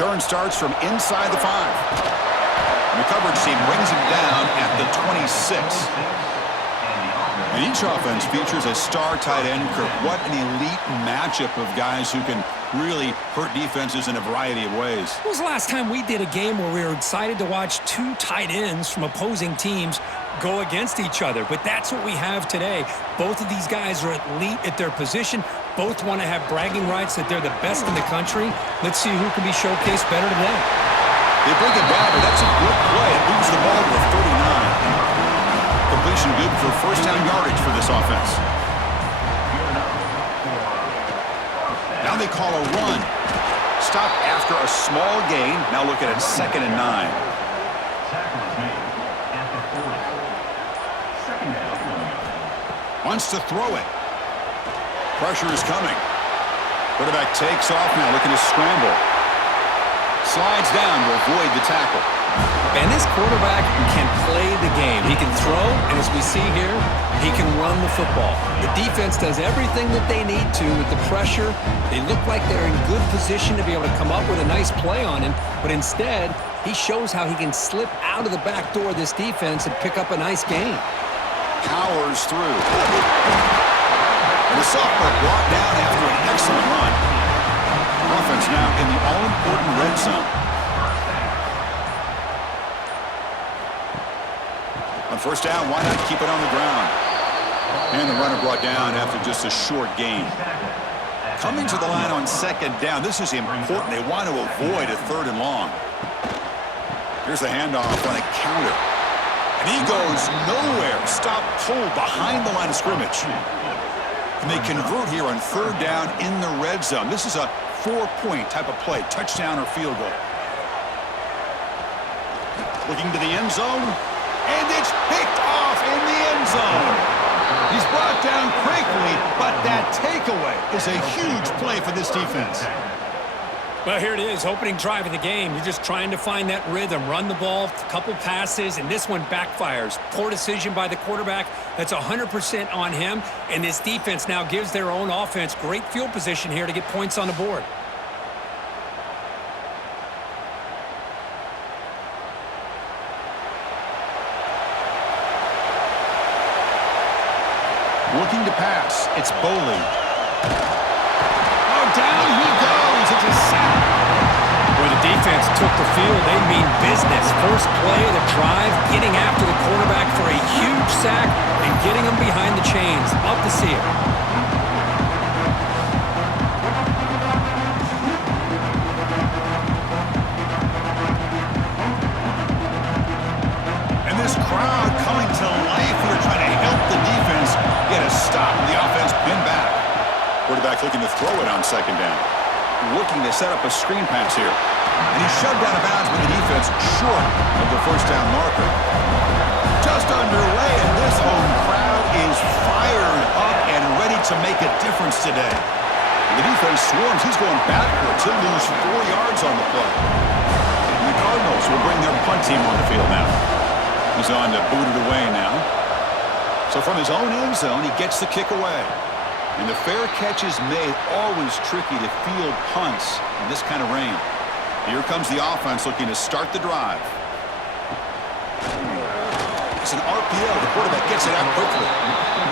Return starts from inside the 5. And the coverage team brings him down at the 26. And each offense features a star tight end, Kirk. What an elite matchup of guys who can really hurt defenses in a variety of ways. When was the last time we did a game where we were excited to watch two tight ends from opposing teams go against each other? But that's what we have today. Both of these guys are elite at their position. Both want to have bragging rights that they're the best in the country. Let's see who can be showcased better today. They bring it down, but that's a good play. It moves the ball to the 39. Completion good for first down yardage for this offense. Now they call a run. Stop after a small gain. Now look at it, 2nd and 9. Wants to throw it. Pressure is coming. Quarterback takes off now, looking to scramble. Slides down to avoid the tackle. And this quarterback can play the game. He can throw, and as we see here, he can run the football. The defense does everything that they need to with the pressure. They look like they're in good position to be able to come up with a nice play on him, but instead, he shows how he can slip out of the back door of this defense and pick up a nice gain. Powers through. And the sophomore brought down after an excellent run. Offense now in the all-important red zone. On first down, why not keep it on the ground? And the runner brought down after just a short gain. Coming to the line on 2nd down, this is important. They want to avoid a 3rd and long. Here's the handoff on a counter. And he goes nowhere. Stop pull behind the line of scrimmage. And they convert here on 3rd down in the red zone. This is a 4-point type of play, touchdown or field goal. Looking to the end zone, and it's picked off in the end zone. He's brought down quickly, but that takeaway is a huge play for this defense. Well, here it is, opening drive of the game. You're just trying to find that rhythm, run the ball, a couple passes, and this one backfires. Poor decision by the quarterback. That's 100% on him, and this defense now gives their own offense great field position here to get points on the board. Looking to pass, it's Boley. Oh, down he goes. It's a sack. Where the defense took the field, they mean business. First play of the drive, getting after the quarterback for a huge sack and getting him behind the chains. Love to see it. And this crowd coming to life here, trying to help the defense get a stop. The offense pinned back. Quarterback looking to throw it on 2nd down. Looking to set up a screen pass here. And he's shoved out of bounds with the defense short of the first down marker. Just underway, and this home crowd is fired up and ready to make a difference today. The defense swarms. He's going backwards. He'll lose 4 yards on the play. And the Cardinals will bring their punt team on the field now. He's on to boot it away now. So from his own end zone, he gets the kick away. And the fair catch is made. Always tricky to field punts in this kind of rain. Here comes the offense looking to start the drive. It's an RPO. The quarterback gets it out quickly.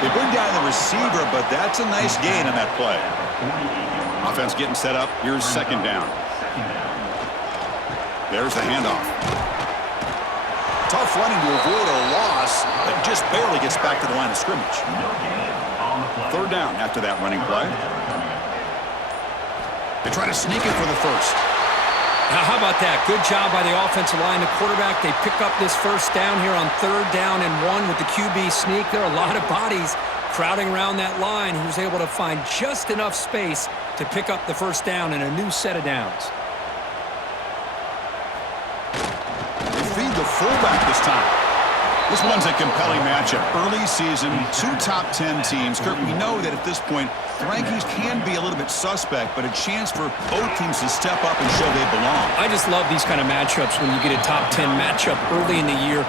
They bring down the receiver, but that's a nice gain on that play. Offense getting set up. Here's 2nd down. There's the handoff. Tough running to avoid a loss, but just barely gets back to the line of scrimmage. 3rd down after that running play. They try to sneak it for the first. Now, how about that? Good job by the offensive line. The quarterback, they pick up this first down here on 3rd down and 1 with the QB sneak. There are a lot of bodies crowding around that line. He was able to find just enough space to pick up the first down in a new set of downs. They feed the fullback this time. This one's a compelling matchup. Early season, two top 10 teams. Kurt, we know that at this point, the rankings can be a little bit suspect, but a chance for both teams to step up and show they belong. I just love these kind of matchups when you get a top 10 matchup early in the year.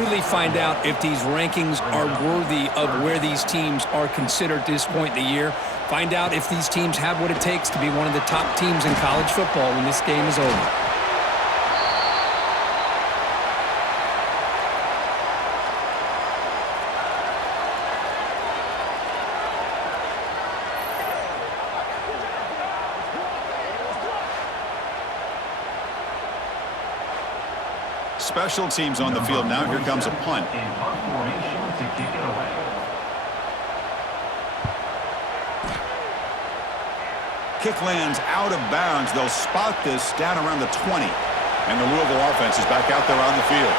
Really find out if these rankings are worthy of where these teams are considered at this point in the year. Find out if these teams have what it takes to be one of the top teams in college football when this game is over. Special teams on the field now. Here comes a punt. Kick lands out of bounds. They'll spot this down around the 20. And the Louisville offense is back out there on the field.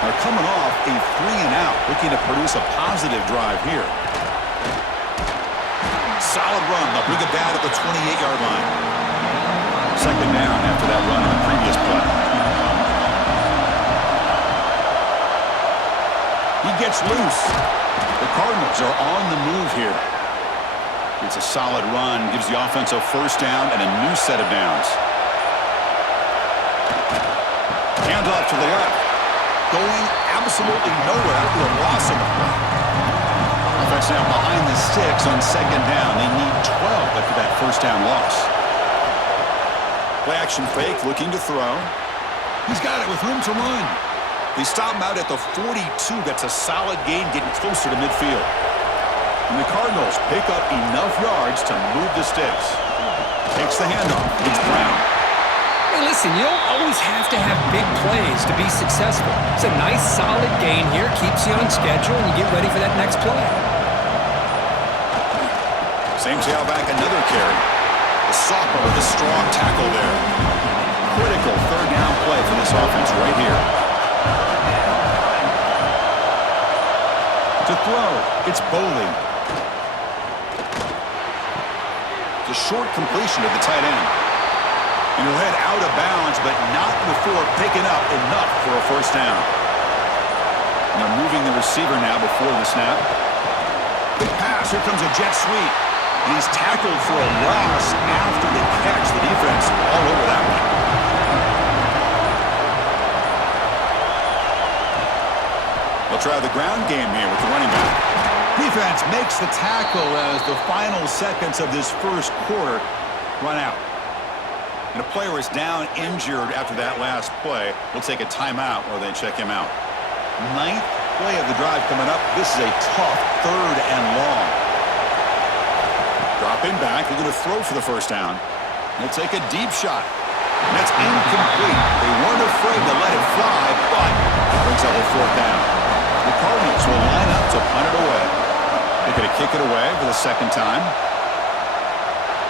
They're coming off a 3-and-out, looking to produce a positive drive here. Solid run. They'll bring it down at the 28-yard line. Second down after that run on the previous play. He gets loose. The Cardinals are on the move here. It's a solid run, gives the offense a first down and a new set of downs. Handoff to the left. Going absolutely nowhere after a loss of the play. Offense now behind the sticks on second down. They need 12 after that first down loss. Play action fake, looking to throw. He's got it with room to run. They stop him out at the 42. That's a solid gain, getting closer to midfield. And the Cardinals pick up enough yards to move the sticks. Takes the handoff. It's Brown. Hey, listen, you don't always have to have big plays to be successful. It's a nice, solid gain here. Keeps you on schedule, and you get ready for that next play. Same tailback, another carry. The Sopper with a strong tackle there. Critical third down play for this offense right here. To throw, it's Bowling. It's a short completion to the tight end. And he'll head out of bounds, but not before picking up enough for a first down. And they're moving the receiver now before the snap. Big pass, here comes a jet sweep. And he's tackled for a loss after the catch. The defense all over that one. They'll try the ground game here with the running back. Defense makes the tackle as the final seconds of this first quarter run out. And a player is down injured after that last play. We'll take a timeout while they check him out. Ninth play of the drive coming up. This is a tough third and long. Dropping back. They're going to throw for the first down. They'll take a deep shot. And that's incomplete. They weren't afraid to let it fly, but it brings up a fourth down. The Cardinals will line up to punt it away. They're going to kick it away for the second time.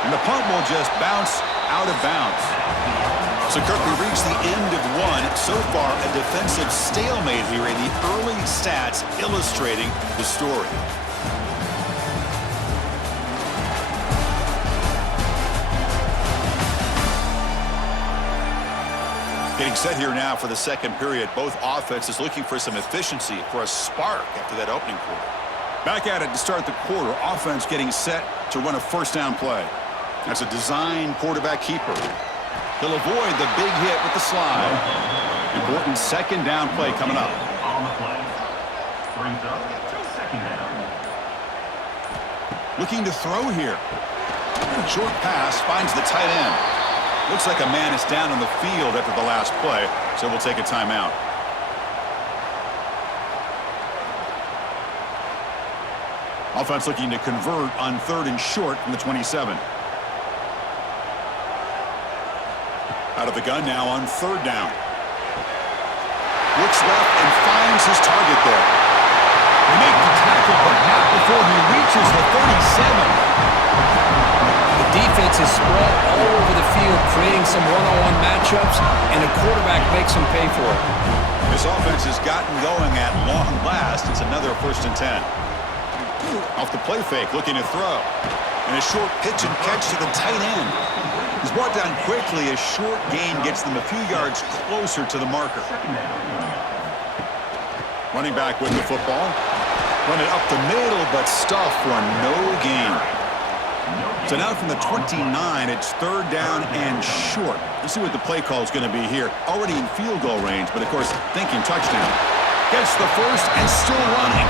And the punt will just bounce out of bounds. So, Kirk, we reached the end of one. So far, a defensive stalemate here, in the early stats illustrating the story. Getting set here now for the second period. Both offenses looking for some efficiency, for a spark after that opening quarter. Back at it to start the quarter. Offense getting set to run a first down play. That's a design quarterback keeper. He'll avoid the big hit with the slide. Important second down play coming up. On the play. Brings up second down. Looking to throw here. Short pass finds the tight end. Looks like a man is down on the field after the last play, so we'll take a timeout. Offense looking to convert on third and short from the 27. Out of the gun now on third down. Looks left and finds his target there. They make the tackle, but not before he reaches the 37. The defense is spread all over the field, creating some one-on-one matchups, and the quarterback makes them pay for it. This offense has gotten going at long last. It's another 1st and 10. Off the play fake, looking to throw. And a short pitch and catch to the tight end. He's brought down quickly. A short gain gets them a few yards closer to the marker. Running back with the football. Run it up the middle, but stuffed for no gain. So now from the 29, it's 3rd down and short. Let's see what the play call is going to be here. Already in field goal range, but of course, thinking touchdown. Gets the first and still running.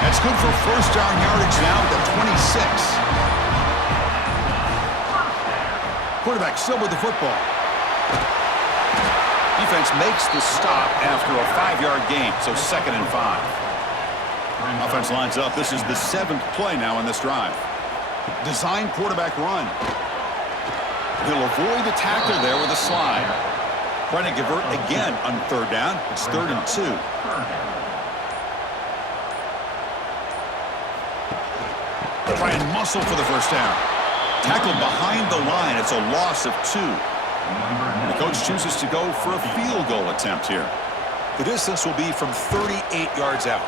That's good for 1st down yardage now at the 26. Quarterback still with the football. Defense makes the stop after a 5-yard gain, so 2nd and 5. Offense lines up. This is the 7th play now in this drive. Design quarterback run. He'll avoid the tackle there with a slide. Trying to convert again on 3rd down. It's 3rd and 2. Try and muscle for the 1st down. Tackled behind the line. It's a loss of 2. The coach chooses to go for a field goal attempt here. The distance will be from 38 yards out.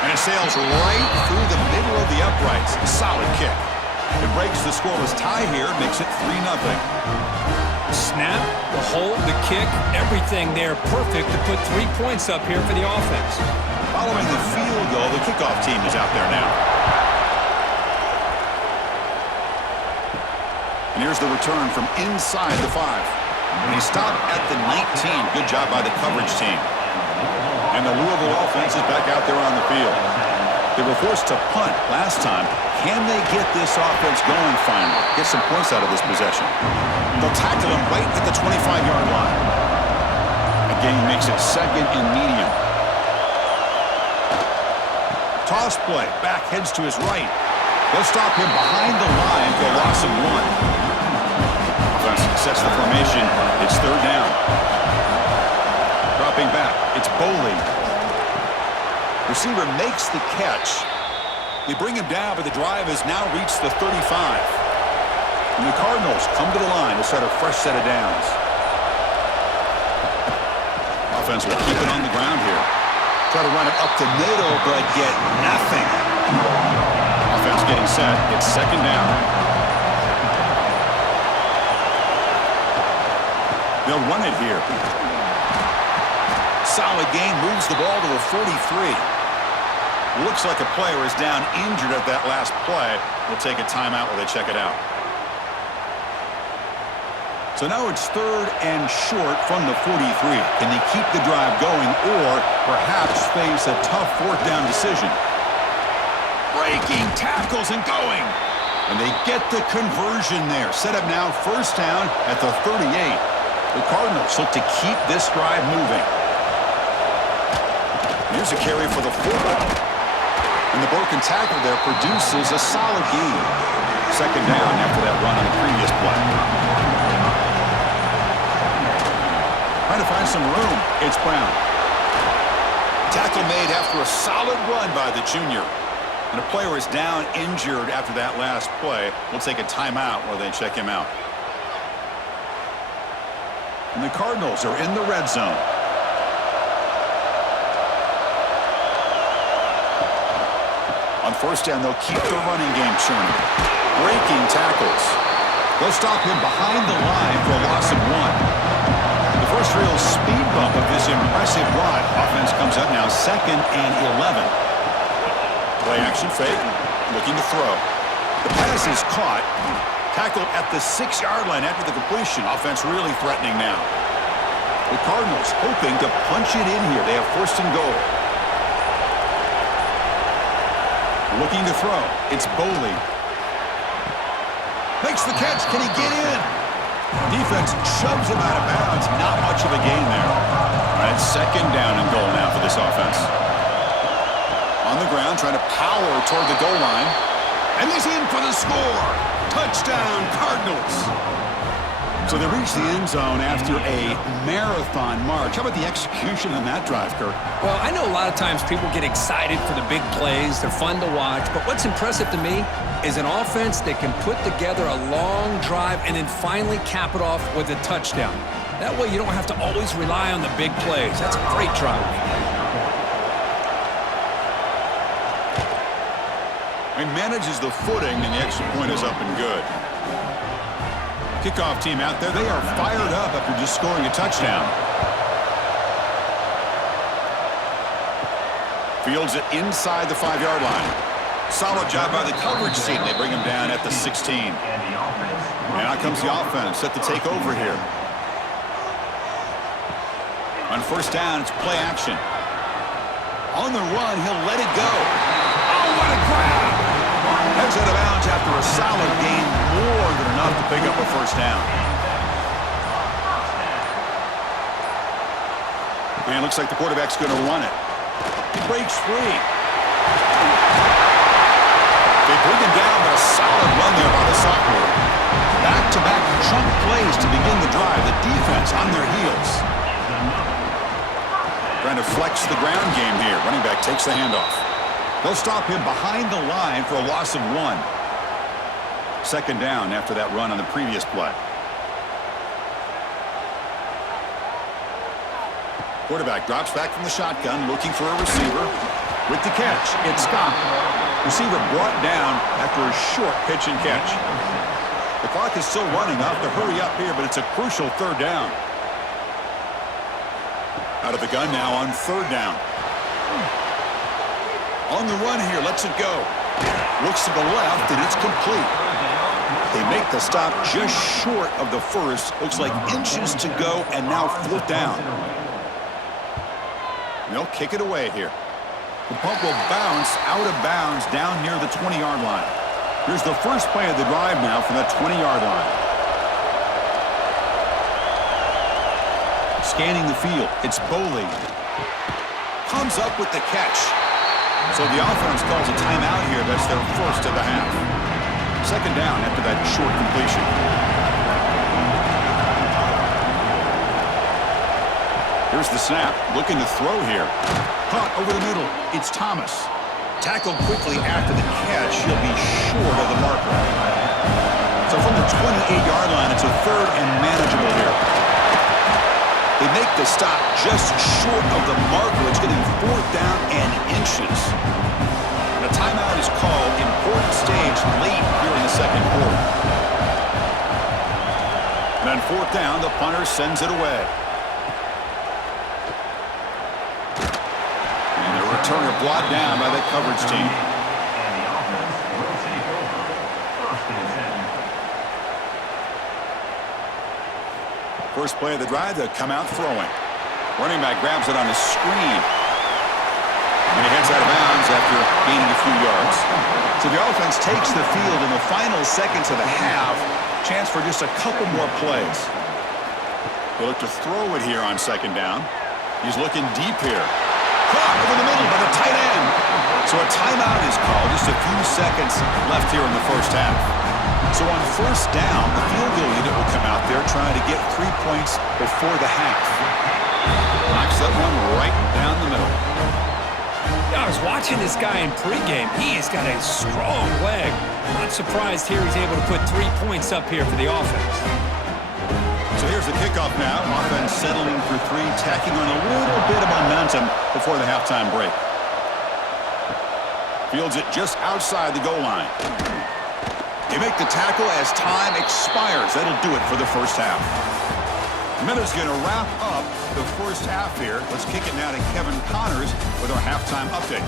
And it sails right through the middle of the uprights. Solid kick. It breaks the scoreless tie here, makes it 3-0. Snap, the hold, the kick, everything there perfect to put 3 points up here for the offense. Following the field goal, the kickoff team is out there now. And here's the return from inside the 5. And he stopped at the 19. Good job by the coverage team. And the Louisville offense is back out there on the field. They were forced to punt last time. Can they get this offense going finally? Get some points out of this possession. They'll tackle him right at the 25-yard line. Again, he makes it 2nd and medium. Toss play. Back heads to his right. They'll stop him behind the line for a loss of 1. Offense sets the formation. It's 3rd down. Dropping back. It's Boley. Receiver makes the catch. They bring him down, but the drive has now reached the 35. And the Cardinals come to the line to start a fresh set of downs. Offense will keep it on the ground here. Try to run it up the middle, but get nothing. Offense getting set. It's 2nd down. They'll run it here. Solid gain, moves the ball to the 43. Looks like a player is down injured at that last play. We'll take a timeout while they check it out. So now it's 3rd and short from the 43. Can they keep the drive going or perhaps face a tough 4th down decision? Breaking tackles and going. And they get the conversion there. Set up now 1st down at the 38. The Cardinals look to keep this drive moving. Here's a carry for the fullback. And the broken tackle there produces a solid gain. 2nd down after that run on the previous play. Trying to find some room. It's Brown. Tackle made after a solid run by the junior. And a player is down injured after that last play. We'll take a timeout while they check him out. And the Cardinals are in the red zone. On 1st down, they'll keep the running game churning. Breaking tackles. They'll stop him behind the line for a loss of 1. The first real speed bump of this impressive drive. Offense comes up now 2nd and 11. Play action fake. Looking to throw. The pass is caught. Tackled at the 6-yard line after the completion. Offense really threatening now. The Cardinals hoping to punch it in here. They have 1st and goal. Looking to throw. It's Boley. Makes the catch. Can he get in? Defense shoves him out of bounds. Not much of a gain there. All right, 2nd down and goal now for this offense. On the ground, trying to power toward the goal line. And he's in for the score. Touchdown, Cardinals. So they reach the end zone after a marathon march. How about the execution on that drive, Kirk? Well, I know a lot of times people get excited for the big plays. They're fun to watch. But what's impressive to me is an offense that can put together a long drive and then finally cap it off with a touchdown. That way you don't have to always rely on the big plays. That's a great drive. He manages the footing, and the extra point is up and good. Kickoff team out there, they are fired up after just scoring a touchdown. Fields it inside the 5-yard line. Solid job by the coverage team. They bring him down at the 16. And out comes the offense set to take over here. On first down, it's play action. On the run, he'll let it go. Oh, what a grab! Heads out of bounds after a solid gain, more than enough to pick up a first down. And it looks like the quarterback's going to run it. He breaks free. They bring him down, but a solid run there by the sophomore. Back-to-back chunk plays to begin the drive. The defense on their heels. Trying to flex the ground game here. Running back takes the handoff. They'll stop him behind the line for a loss of 1. Second down after that run on the previous play. Quarterback drops back from the shotgun, looking for a receiver. With the catch, it's Scott. Receiver brought down after a short pitch and catch. The clock is still running. I'll have to hurry up here, but it's a crucial third down. Out of the gun now on third down. On the run here, lets it go. Looks to the left, and it's complete. They make the stop just short of the first. Looks like inches to go, and now fourth down. And they'll kick it away here. The punt will bounce out of bounds down near the 20-yard line. Here's the first play of the drive now from that 20-yard line. Scanning the field, it's Boley. Comes up with the catch. So the offense calls a timeout here. That's their first of the half. Second down after that short completion. Here's the snap, looking to throw here. Caught over the middle, it's Thomas. Tackled quickly after the catch, he'll be short of the marker. So from the 28-yard line, it's a third and manageable here. They make the stop just short of the marker. It's getting fourth down and inches. And a timeout is called. Important stage late here in the second quarter. And on fourth down, the punter sends it away. And the returner brought down by the coverage team. First play of the drive, they'll come out throwing. Running back grabs it on a screen. And he heads out of bounds after gaining a few yards. So the offense takes the field in the final seconds of the half. Chance for just a couple more plays. They'll look to throw it here on second down. He's looking deep here. Caught over the middle by the tight end. So a timeout is called. Just a few seconds left here in the first half. So on first down, the field goal unit will come out there trying to get 3 points before the half. Knocks that one right down the middle. I was watching this guy in pregame. He has got a strong leg. Not surprised here he's able to put 3 points up here for the offense. So here's the kickoff now. Offense settling for 3, tacking on a little bit of momentum before the halftime break. Fields it just outside the goal line. They make the tackle as time expires. That'll do it for the first half. Miller's going to wrap up the first half here. Let's kick it now to Kevin Connors with our halftime update.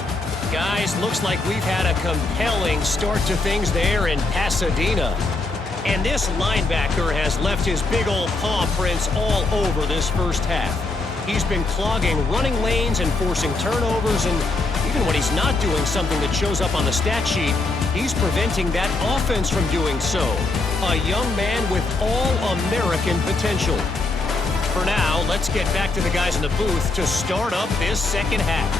Guys, looks like we've had a compelling start to things there in Pasadena. And this linebacker has left his big old paw prints all over this first half. He's been clogging running lanes and forcing turnovers, and even when he's not doing something that shows up on the stat sheet, he's preventing that offense from doing so. A young man with all-American potential. For now, let's get back to the guys in the booth to start up this second half.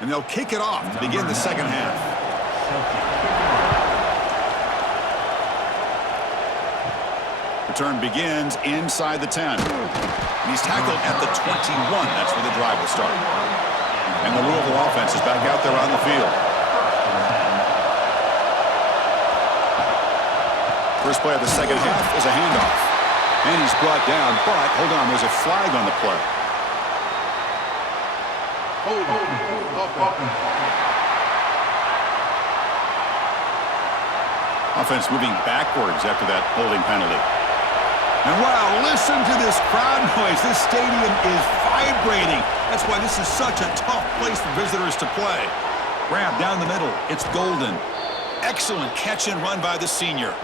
And they'll kick it off to begin the second half. Return begins inside the 10. And he's tackled at the 21. That's where the drive will start. And the Louisville offense is back out there on the field. First play of the second half is a handoff. And he's brought down, but hold on, there's a flag on the play. Offense moving backwards after that holding penalty. And wow, listen to this crowd noise. This stadium is vibrating. That's why this is such a tough place for visitors to play. Grab down the middle. It's Golden. Excellent catch and run by the senior.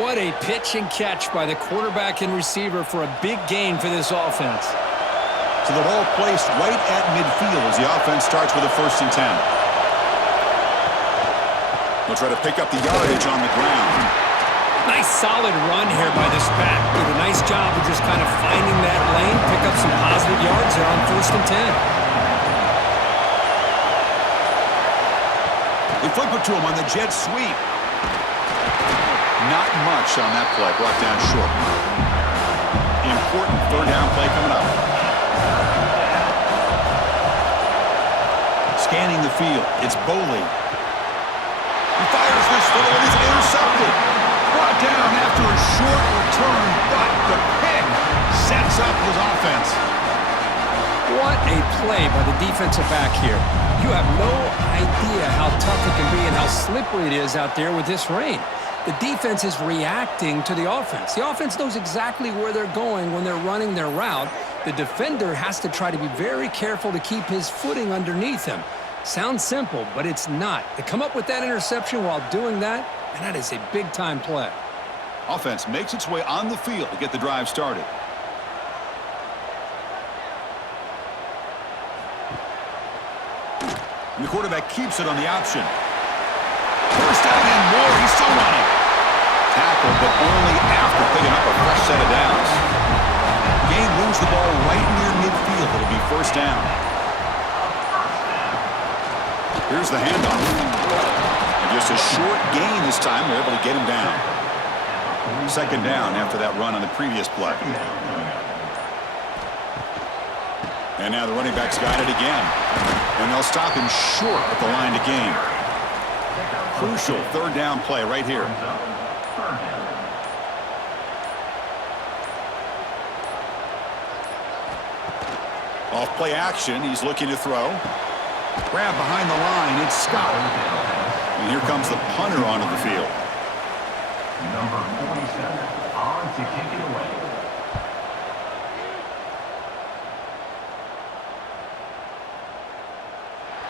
What a pitch and catch by the quarterback and receiver for a big gain for this offense. So the ball placed right at midfield as the offense starts with a 1st and 10. They'll try to pick up the yardage on the ground. Nice solid run here by this back. Did a nice job of just kind of finding that lane, pick up some positive yards there on 1st and 10. They flip it to him on the jet sweep. Not much on that play, brought down short. Important 3rd down play coming up. Scanning the field, it's Boley. He fires this throw and it's intercepted. Brought down after a short return, but the pick sets up his offense. What a play by the defensive back here. You have no idea how tough it can be and how slippery it is out there with this rain. The defense is reacting to the offense. The offense knows exactly where they're going when they're running their route. The defender has to try to be very careful to keep his footing underneath him. Sounds simple, but it's not. To come up with that interception while doing that, and that is a big-time play. Offense makes its way on the field to get the drive started. And the quarterback keeps it on the option. 1st down and more. He's still running. Tackle, but only after picking up a fresh set of downs. Game moves the ball right near midfield. It'll be 1st down. Here's the handoff. And just a short gain this time. They're able to get him down. 2nd down after that run on the previous play. And now the running back's got it again. And they'll stop him short at the line to gain. Crucial 3rd down play right here. Off play action. He's looking to throw. Grab behind the line. It's Scott. And here comes the punter onto the field. Number 47 on to kick it away.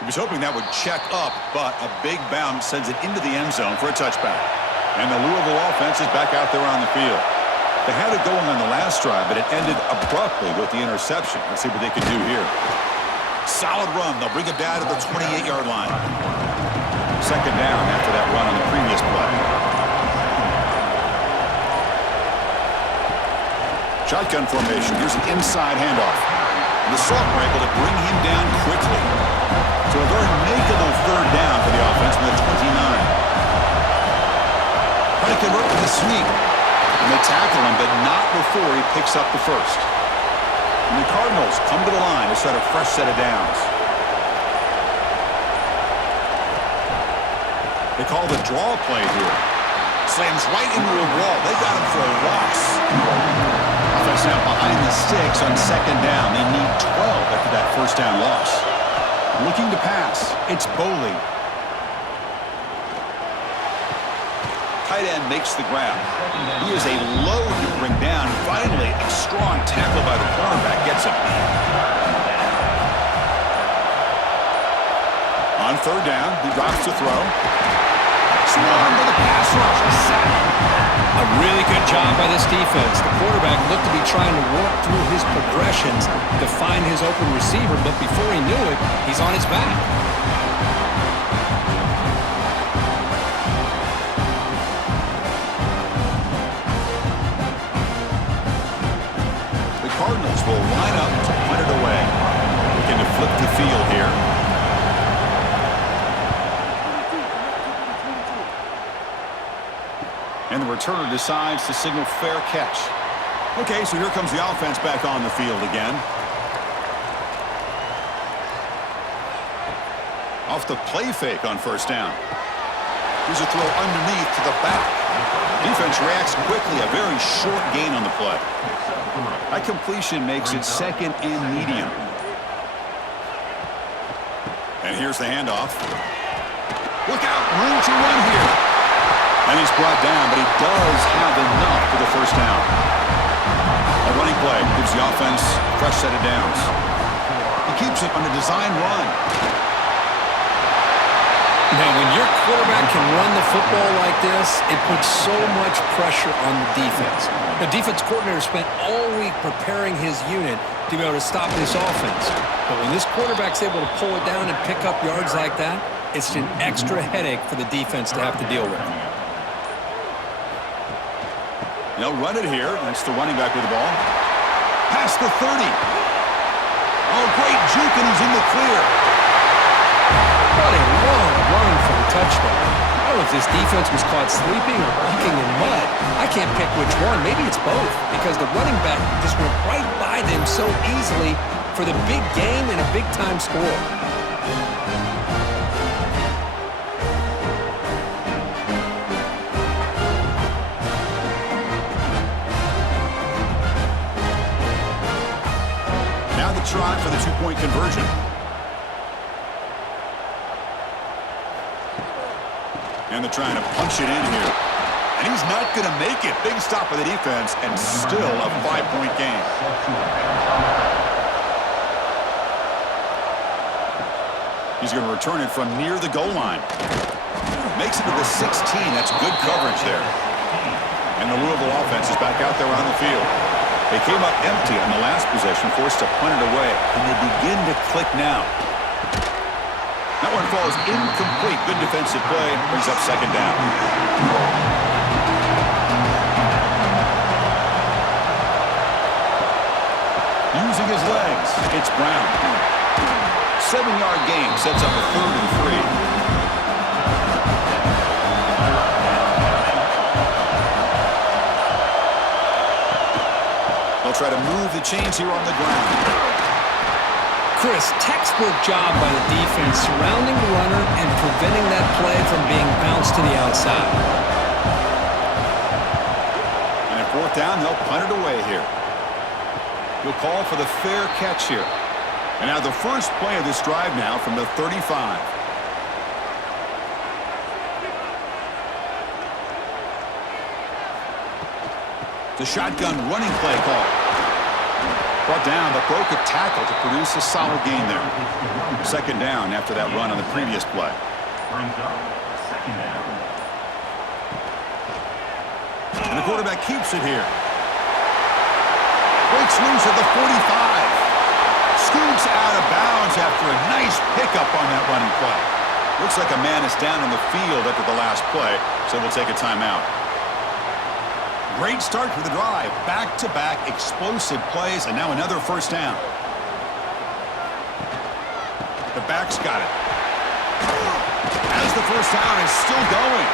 He was hoping that would check up, but a big bounce sends it into the end zone for a touchback. And the Louisville offense is back out there on the field. They had it going on the last drive, but it ended abruptly with the interception. Let's see what they can do here. Solid run. They'll bring it down to the 28-yard line. 2nd down after that run on the previous play. Shotgun formation. Here's an inside handoff. And the Salt were able to bring him down quickly. So a very makeable 3rd down for the offense from the 29. Trying to convert with the sweep. And they tackle him, but not before he picks up the 1st. And the Cardinals come to the line to set a fresh set of downs. They call the draw play here. Slams right into a wall. They got him for a loss. Offense now behind the sticks on 2nd down. They need 12 after that 1st down loss. Looking to pass. It's Boley. Tight end makes the grab. He is a load to bring down. Finally, a strong tackle by the cornerback gets him. On 3rd down, he drops to throw. Swarmed by the pass rush. A really good job by this defense. The quarterback looked to be trying to work through his progressions to find his open receiver, but before he knew it, he's on his back. The Cardinals will line up to punt it away. Looking to flip the field here. And the returner decides to signal fair catch. Okay, so here comes the offense back on the field again. Off the play fake on 1st down. Here's a throw underneath to the back. Defense reacts quickly, a very short gain on the play. That completion makes it 2nd and medium. And here's the handoff. Look out, room to run here. And he's brought down, but he does have enough for the 1st down. A running play gives the offense a fresh set of downs. He keeps it on a design run. Now, when your quarterback can run the football like this, it puts so much pressure on the defense. The defense coordinator spent all week preparing his unit to be able to stop this offense. But when this quarterback's able to pull it down and pick up yards like that, it's an extra headache for the defense to have to deal with. They'll run it here. That's the running back with the ball. Past the 30. Oh, great juke, and he's in the clear. What a long run for the touchdown. I don't know if this defense was caught sleeping or walking in mud. I can't pick which one. Maybe it's both, because the running back just went right by them so easily for the big game and a big-time score. Now the try for the two-point conversion. And they're trying to punch it in here. And he's not going to make it. Big stop by the defense, and still a 5-point game. He's going to return it from near the goal line. Makes it to the 16. That's good coverage there. And the Louisville offense is back out there on the field. They came up empty on the last possession, forced to punt it away. And they begin to click now. That one falls incomplete. Good defensive play. Brings up second down. Using his legs, it's Brown. 7-yard gain sets up a 3rd and 3. They'll try to move the chains here on the ground. Chris, textbook job by the defense surrounding the runner and preventing that play from being bounced to the outside. And at 4th down, they'll punt it away here. He'll call for the fair catch here. And now the first play of this drive now from the 35. The shotgun running play call. Brought down, but broke a tackle to produce a solid gain there. Second down after that run on the previous play. Brings up second down. And the quarterback keeps it here. Breaks loose at the 45. Scoots out of bounds after a nice pickup on that running play. Looks like a man is down on the field after the last play, so we'll take a timeout. Great start for the drive. Back-to-back explosive plays, and now another first down. The back's got it. As the first down is still going.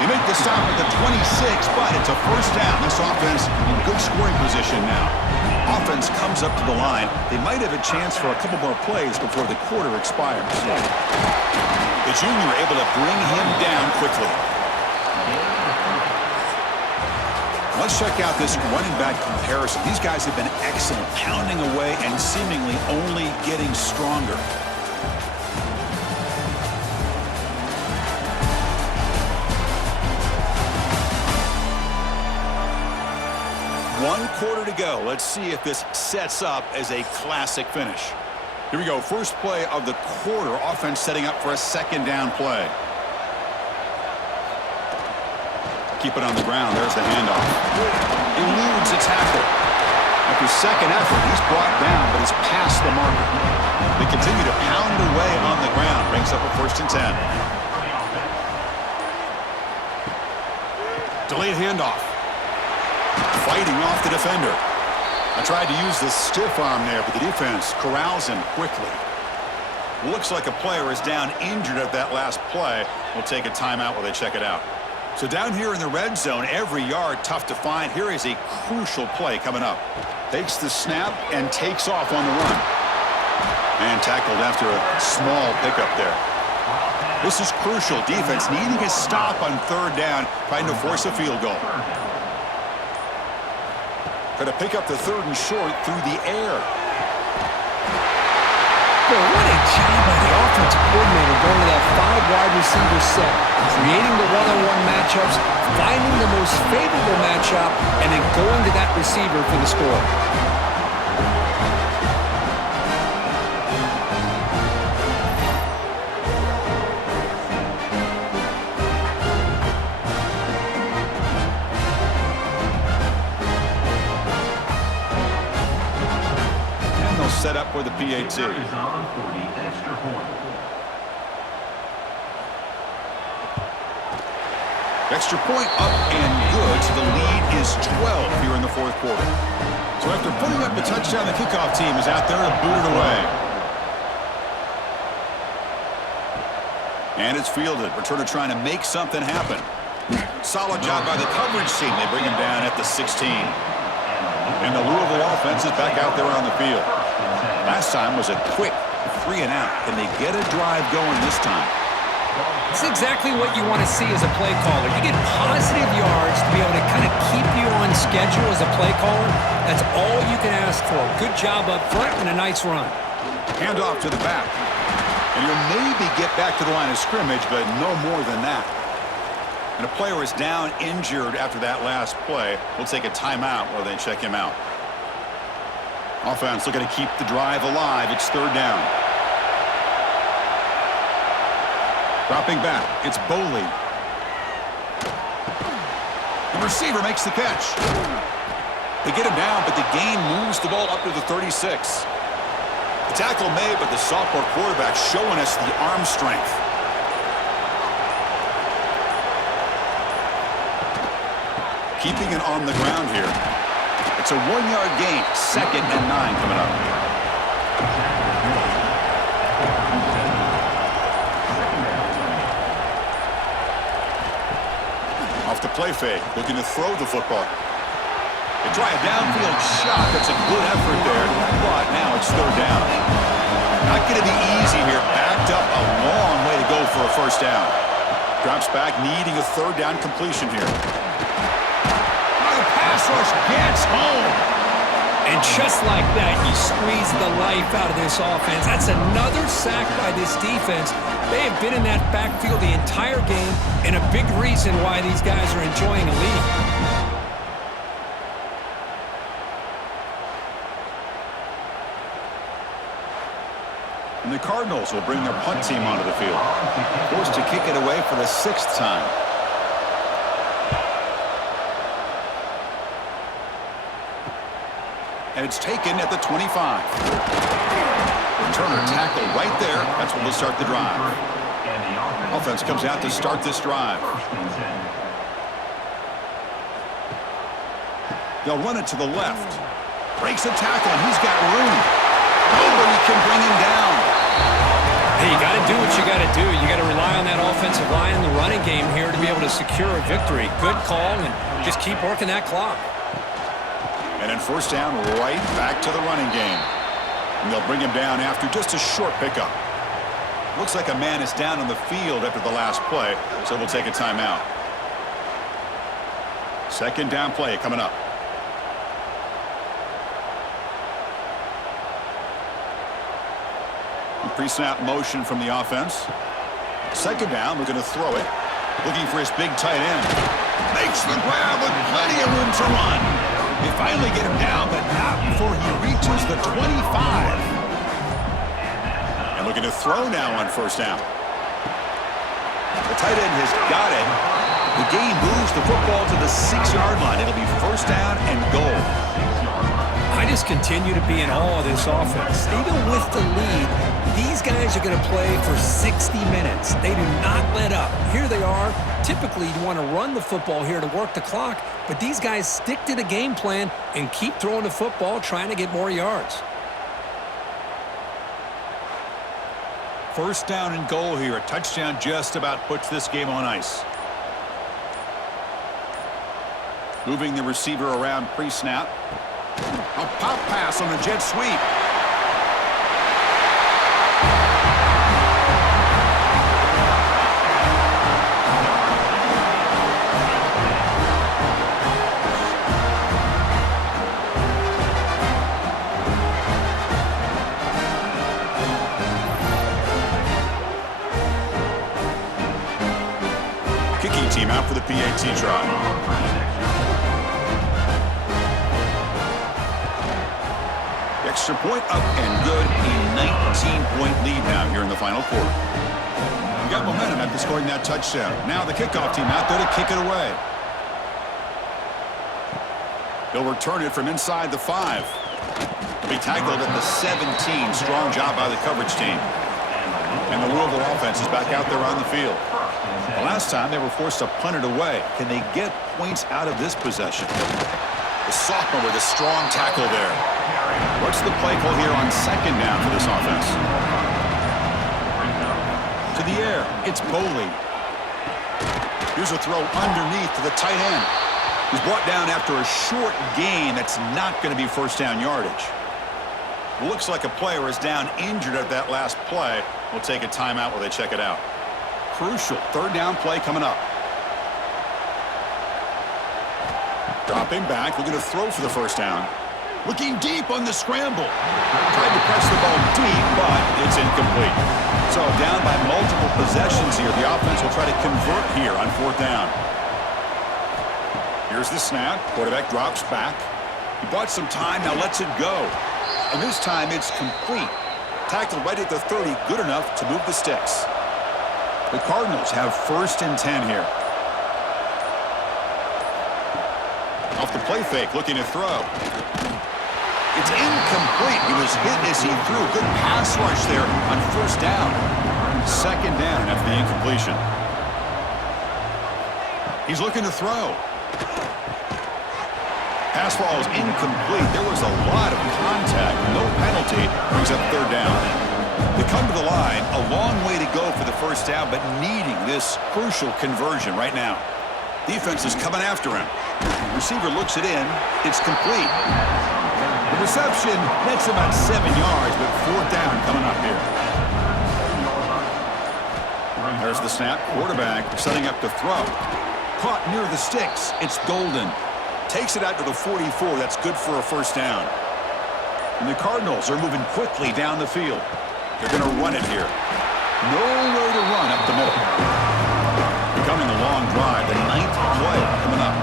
They make the stop at the 26, but it's a first down. This offense in good scoring position now. Offense comes up to the line. They might have a chance for a couple more plays before the quarter expires. The junior able to bring him down quickly. Let's check out this running back comparison. These guys have been excellent, pounding away and seemingly only getting stronger. One quarter to go. Let's see if this sets up as a classic finish. Here we go. First play of the quarter. Offense setting up for a second down play. Keep it on the ground. There's the handoff. Eludes a tackle. After second effort, he's brought down, but he's past the marker. They continue to pound away on the ground. Brings up a 1st and 10. Delayed handoff. Fighting off the defender. I tried to use the stiff arm there, but the defense corrals him quickly. Looks like a player is down injured at that last play. We'll take a timeout while they check it out. So down here in the red zone, every yard tough to find. Here is a crucial play coming up. Takes the snap and takes off on the run. And tackled after a small pickup there. This is crucial. Defense needing a stop on 3rd down, trying to force a field goal. Going to pick up the 3rd and short through the air. Boy, what a job by the offense offensive coordinator going to that 5 wide receiver set, creating the one-on-one matchups, finding the most favorable matchup, and then going to that receiver for the score. Set up for the PAT. Is on for the extra point. Extra point up and good, so the lead is 12 here in the fourth quarter. So after putting up the touchdown, the kickoff team is out there to boot it away. And it's fielded. Returner trying to make something happen. Solid job by the coverage team. They bring him down at the 16. And the Louisville offense is back out there on the field. Last time was a quick 3 and out. Can they get a drive going this time? It's exactly what you want to see as a play caller. You get positive yards to be able to kind of keep you on schedule as a play caller. That's all you can ask for. Good job up front and a nice run. Hand off to the back. And he'll maybe get back to the line of scrimmage, but no more than that. And a player is down injured after that last play. We'll take a timeout while they check him out. Offense looking to keep the drive alive. It's third down. Dropping back. It's Boley. The receiver makes the catch. They get him down, but the gain moves the ball up to the 36. The tackle made, but the sophomore quarterback showing us the arm strength. Keeping it on the ground here. It's a 1-yard gain. 2nd and 9 coming up. Off the play fake, looking to throw the football. They try a downfield shot. That's a good effort there, but now it's third down. Not going to be easy here. Backed up a long way to go for a first down. Drops back, needing a third down completion here. Pass rush gets home. And just like that, you squeeze the life out of this offense. That's another sack by this defense. They have been in that backfield the entire game, and a big reason why these guys are enjoying a lead. And the Cardinals will bring their punt team onto the field. Forced to kick it away for the 6th time. And it's taken at the 25. Returner tackle right there. That's when they'll start the drive. Offense comes out to start this drive. They'll run it to the left. Breaks the tackle, and he's got room. Nobody can bring him down. Hey, you got to do what you got to do. You got to rely on that offensive line in the running game here to be able to secure a victory. Good call, and just keep working that clock. And then first down, right back to the running game. And they'll bring him down after just a short pickup. Looks like a man is down on the field after the last play, so we'll take a timeout. Second down play coming up. Pre-snap motion from the offense. Second down, we're going to throw it. Looking for his big tight end. Makes the grab with plenty of room to run. They finally get him down, but not before he reaches the 25. And looking to throw now on first down. The tight end has got it. The game moves the football to the 6-yard line. It'll be first down and goal. I just continue to be in awe of this offense. Even with the lead, these guys are going to play for 60 minutes. They do not let up. Here they are. Typically, you want to run the football here to work the clock, but these guys stick to the game plan and keep throwing the football, trying to get more yards. First down and goal here. A touchdown just about puts this game on ice. Moving the receiver around pre-snap. A pop pass on a jet sweep. kicking team out for the PAT try. Extra point up and good. A 19-point lead now here in the final quarter. You got momentum after scoring that touchdown. Now the kickoff team out there to kick it away. He'll return it from inside the 5. He'll be tackled at the 17. Strong job by the coverage team. And the Louisville offense is back out there on the field. The last time they were forced to punt it away. Can they get points out of this possession? The sophomore with a strong tackle there. What's the play call here on second down for this offense? To the air, it's Boley. Here's a throw underneath to the tight end. He's brought down after a short gain that's not going to be first down yardage. Looks like a player is down injured at that last play. We'll take a timeout while they check it out. Crucial third down play coming up. Dropping back, looking to throw for the first down. Looking deep on the scramble. Tried to press the ball deep, but it's incomplete. So down by multiple possessions here. The offense will try to convert here on fourth down. Here's the snap. Quarterback drops back. He bought some time, now lets it go. And this time it's complete. Tackled right at the 30, good enough to move the sticks. The Cardinals have first and 10 here. Off the play fake, looking to throw. It's incomplete. He was hit as he threw. Good pass rush there on first down. Second down after the incompletion. He's looking to throw. Pass ball is incomplete. There was a lot of contact. No penalty. Brings up third down. They come to the line. A long way to go for the first down, but needing this crucial conversion right now. Defense is coming after him. Receiver looks it in. It's complete. The reception nets about 7 yards, but fourth down coming up here. There's the snap. Quarterback setting up to throw. Caught near the sticks. It's Golden. Takes it out to the 44. That's good for a first down. And the Cardinals are moving quickly down the field. They're going to run it here. Nowhere to run up the middle. Becoming a long drive. The 9th play coming up.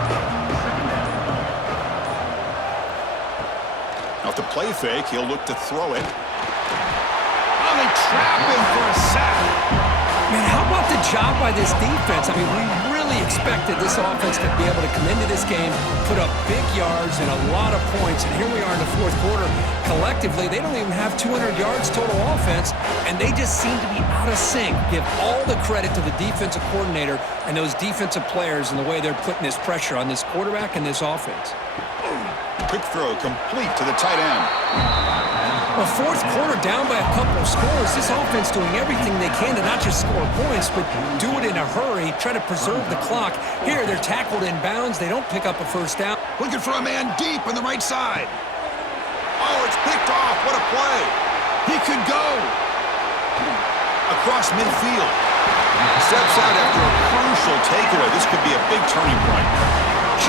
Off the play fake, he'll look to throw it. Oh, they trap him for a sack. Man, how about the job by this defense? I mean, we really expected this offense to be able to come into this game, put up big yards and a lot of points, and here we are in the fourth quarter. Collectively, they don't even have 200 yards total offense, and they just seem to be out of sync. Give all the credit to the defensive coordinator and those defensive players and the way they're putting this pressure on this quarterback and this offense. Quick throw complete to the tight end. Well, fourth quarter down by a couple of scores. This offense doing everything they can to not just score points, but do it in a hurry, try to preserve the clock. Here, they're tackled in bounds. They don't pick up a first down. Looking for a man deep on the right side. Oh, it's picked off. What a play. He could go. Across midfield. Steps out after a crucial takeaway. This could be a big turning point.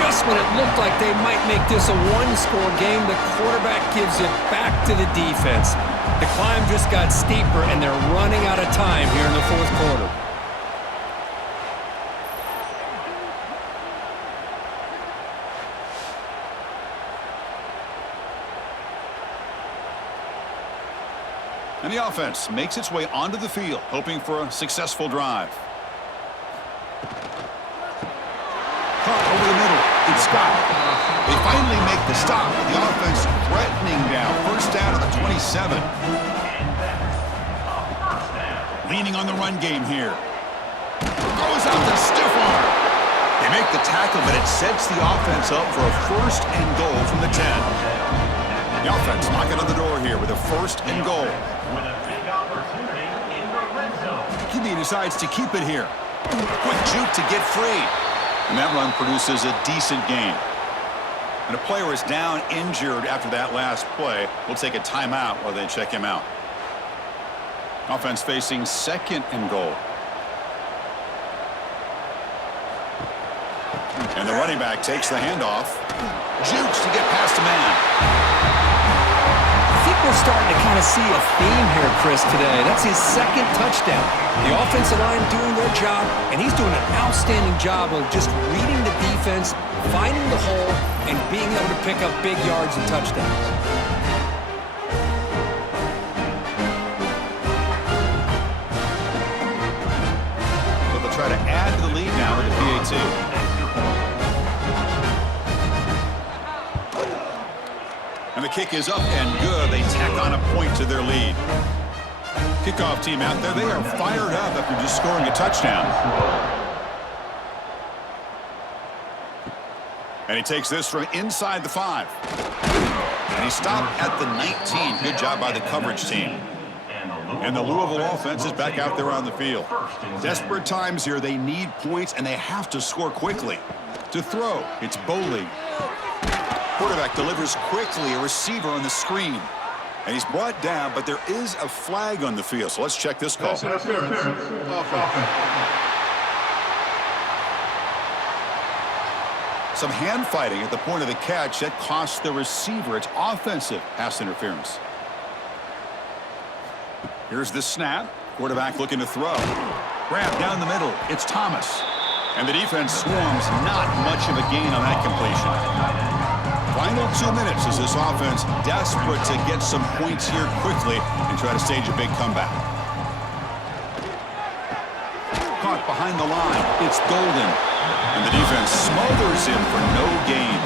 Just when it looked like they might make this a one-score game, the quarterback gives it back to the defense. The climb just got steeper, and they're running out of time here in the fourth quarter. And the offense makes its way onto the field, hoping for a successful drive. Caught over the middle. It's Scott. They finally make the stop. The offense threatening now. First down at the 27. Leaning on the run game here. Goes out the stiff arm. They make the tackle, but it sets the offense up for a first and goal from the 10. The offense knocking on the door here with a first and goal. Kidney decides to keep it here. Quick juke to get free. And that run produces a decent gain. And a player is down injured after that last play. We'll take a timeout while they check him out. Offense facing second and goal. And the running back takes the handoff. Jukes to get past a man. I think we're starting to kind of see a theme here, Chris, today. That's his second touchdown. The offensive line doing their job, and he's doing an outstanding job of just reading the defense, finding the hole, and being able to pick up big yards and touchdowns. So they'll try to add to the lead now with the PAT. And the kick is up and good. They tack on a point to their lead. Kickoff team out there, they are fired up after just scoring a touchdown. And he takes this from inside the 5. And he stopped at the 19. Good job by the coverage team. And the Louisville offense is back out there on the field. Desperate times here. They need points, and they have to score quickly. To throw, it's Bowley. Quarterback delivers quickly, a receiver on the screen. And he's brought down, but there is a flag on the field. So let's check this call. Some hand fighting at the point of the catch. That costs the receiver. It's offensive pass interference. Here's the snap. Quarterback looking to throw. Grab down the middle. It's Thomas. And the defense swarms. Not much of a gain on that completion. Final 2 minutes as this offense desperate to get some points here quickly and try to stage a big comeback. Caught behind the line. It's Golden. And the defense smothers him for no gain.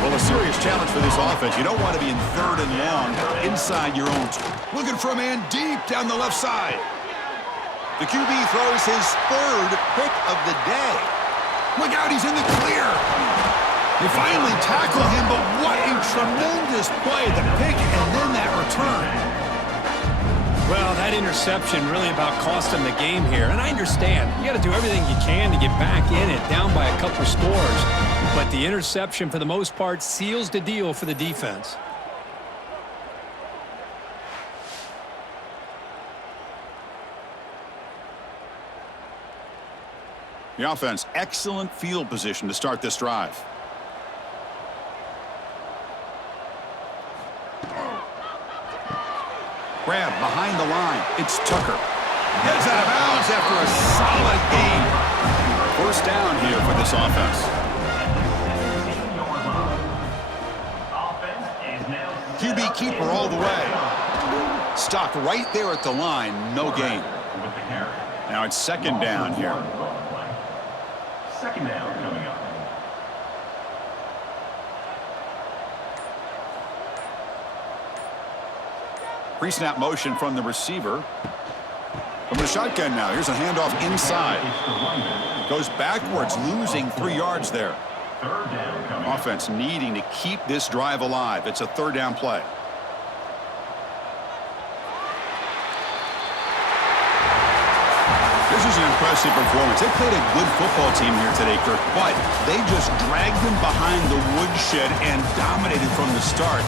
Well, a serious challenge for this offense. You don't want to be in 3rd and long inside your own. Looking for a man deep down the left side. The QB throws his 3rd pick of the day. Look out, he's in the clear. They finally tackle him, but what a tremendous play. The pick and then that return. Well, that interception really about cost him the game here. And I understand. You got to do everything you can to get back in it, down by a couple scores. But the interception, for the most part, seals the deal for the defense. The offense, excellent field position to start this drive. Grab behind the line. It's Tucker. Gets out of bounds after a solid gain. First down here for this offense. QB keeper all the way. Stopped right there at the line. No gain. Now it's 2nd down here. 2nd down coming up. Pre-snap motion from the receiver. From the shotgun now. Here's a handoff inside. Goes backwards, losing 3 yards there. Offense needing to keep this drive alive. It's a 3rd down play. This is an impressive performance. They played a good football team here today, Kirk, but they just dragged them behind the woodshed and dominated from the start.